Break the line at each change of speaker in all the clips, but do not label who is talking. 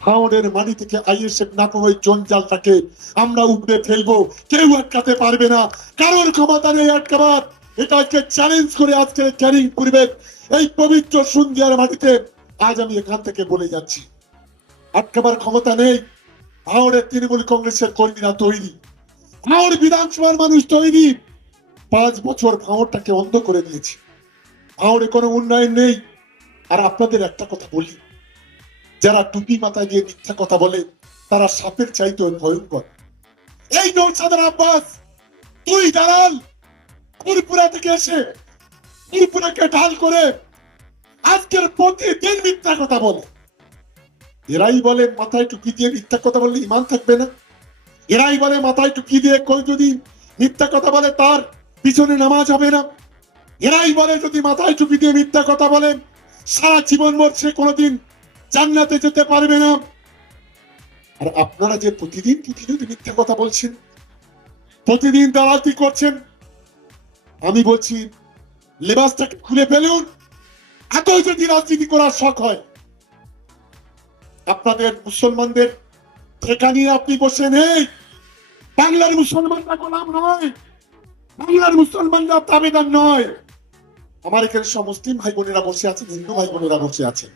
হাওড়ের মাটি থেকে আইএসএফ না কোনো ওই জঞ্জালটাকে আমরা উপড়ে ফেলব। কেউ আটকাতে পারবে না। কারোর ক্ষমতা নেই আটকাবার। এটা আজকে চ্যালেঞ্জ করে আজকে ক্যারিং করবে এই পবিত্র সুন্দিয়ার মাটিতে আজ আমি এখান থেকে বলে যাচ্ছি। আটকাবার ক্ষমতা নেই। হাওড়ের তৃণমূল কংগ্রেসের কর্মীরা তৈরি। হাওড় বিধানসভার মানুষ তৈরি। পাঁচ বছর ভাঁড়টাকে অন্ধ করে দিয়েছে। ভাঁড়ে কোনো উন্নয়ন নেই। আর আপনাদের একটা কথা বলি। যারা টুপি মাথায় দিয়ে মিথ্যা কথা বলে, তারা সাপের চাইতে ভয়ঙ্কর। এই নৌসাদার আব্বাস, তুই দাঁড়াল পুরপুরা থেকে এসে পুরপুরাকে ঢাল করে আজকের প্রতিদিন মিথ্যা কথা বলে। এরাই বলে, মাথায় টুপি দিয়ে মিথ্যা কথা বললে ইমান থাকবে না। এরাই বলে, মাথায় টুপি দিয়ে কেউ যদি মিথ্যা কথা বলে, তার পিছনে নামাজ হবে না। এরাই বলে, যদি মাথায় টুপি দিয়ে মিথ্যা কথা বলে, সারা জীবন সে কোনোদিন জান্নাতে যেতে পারবে না। আর আপনারা যে প্রতিদিন প্রতিদিন মিথ্যা কথা বলছেন, প্রতিদিন দালালতি করছেন? আমি বলছি, লেবাসটাকে খুলে ফেলুন। এত যদি রাজনীতি করার শখ হয়, আপনাদের মুসলমানদের ঠেকা নিয়ে আপনি বসে নেই বাংলার মুসলমানরা গোলাম নয়, বাংলার মুসলমানরা তাবেদার নয়। আমার এখানে সব মুসলিম ভাই বোনেরা বসে আছেন, হিন্দু ভাই বোনেরা বসে আছেন।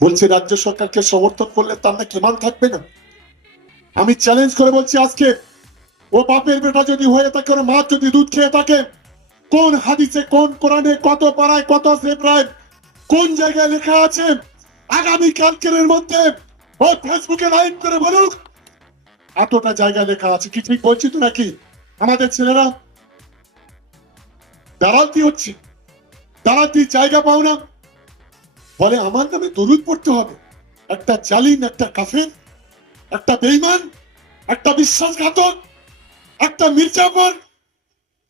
বলছে, রাজ্য সরকারকে সমর্থন করলে তার না কেমন থাকবে না? আমি চ্যালেঞ্জ করে বলছি, আজকে ও বাপের বেটা যদি হয়ে থাকে, ওর মা যদি দুধ খেয়ে থাকে, কোন হাদিসে, কোন কোরআনে কত পাড়ায়, কত সেপ্রায় কোন জায়গায় লেখা আছে? আগামী কালকের মধ্যে ও ফেসবুকে লাইভ করে বলুক। এতটা জায়গায় লেখা আছে, কি ঠিক বলছি তো নাকি? আমাদের ছেলেরা, দালালতি হচ্ছে। দালালতির জায়গা পাও না। বলে আমার নামে দরুদ পড়তে হবে। একটা জালিম, একটা কাফের, একটা বেইমান একটা বিশ্বাসঘাতক, একটা মির্জাফর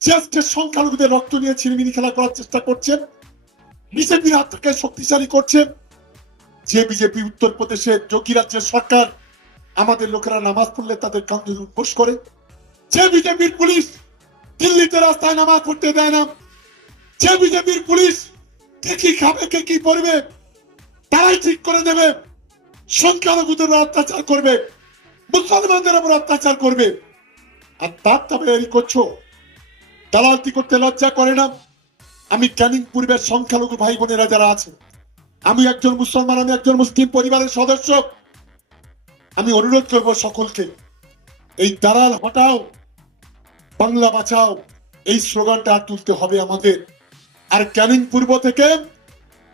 আজকে সংখ্যালঘুদের রক্ত নিয়ে ছিনিমিনি খেলা করার চেষ্টা করছেন, বিজেপির হাত থেকে শক্তিশালী করছেন, যে বিজেপি উত্তরপ্রদেশের যোগী রাজ্যের সরকার আমাদের লোকেরা নামাজ পড়লে তাদের কান্দে উদ্বোস করে, যে বিজেপির পুলিশ দিল্লিতে রাস্তায় নামাজ পড়তে দেয় না, যে বিজেপির পুলিশ কে কি খাবে, কে কি পড়বে তারাই ঠিক করে দেবে। সংখ্যালঘুদের অত্যাচার করবে। মুসলমানদের উপর অত্যাচার করবে। আর তার তবে এই করছ। দালালতি করতে লজ্জা করে না। আমি ক্যানিং পূর্বের সংখ্যালঘু ভাই বোনেরা যারা আছে, আমি একজন মুসলমান, আমি একজন মুসলিম পরিবারের সদস্য। আমি অনুরোধ করব সকলকে, এই দালাল হটাও, বাংলা বাঁচাও। এই স্লোগানটা তুলতে হবে আমাদের। আর ক্যানিং পূর্ব থেকে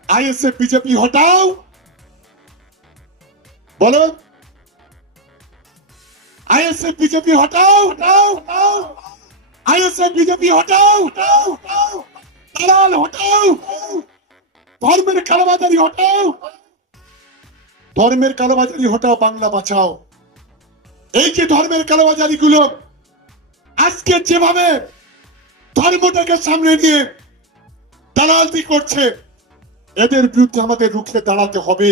আইএসএফ, বিজেপি, হটাও। বলো। আইএসএফ, বিজেপি, হটাও হটাও আইএসএফ, বিজেপি, হটাও হটাও দালাল, হটাও। ধর্মের কালোবাজারি, হটাও। ধর্মের কালোবাজারি, হটাও, বাংলা বাঁচাও। এই যে ধর্মের কালোবাজারি গুলো আজকে যেভাবে ধর্মটাকে সামনে নিয়ে দালালতি করছে এদের বিরুদ্ধে আমাদের রুখে দাঁড়াতে হবে।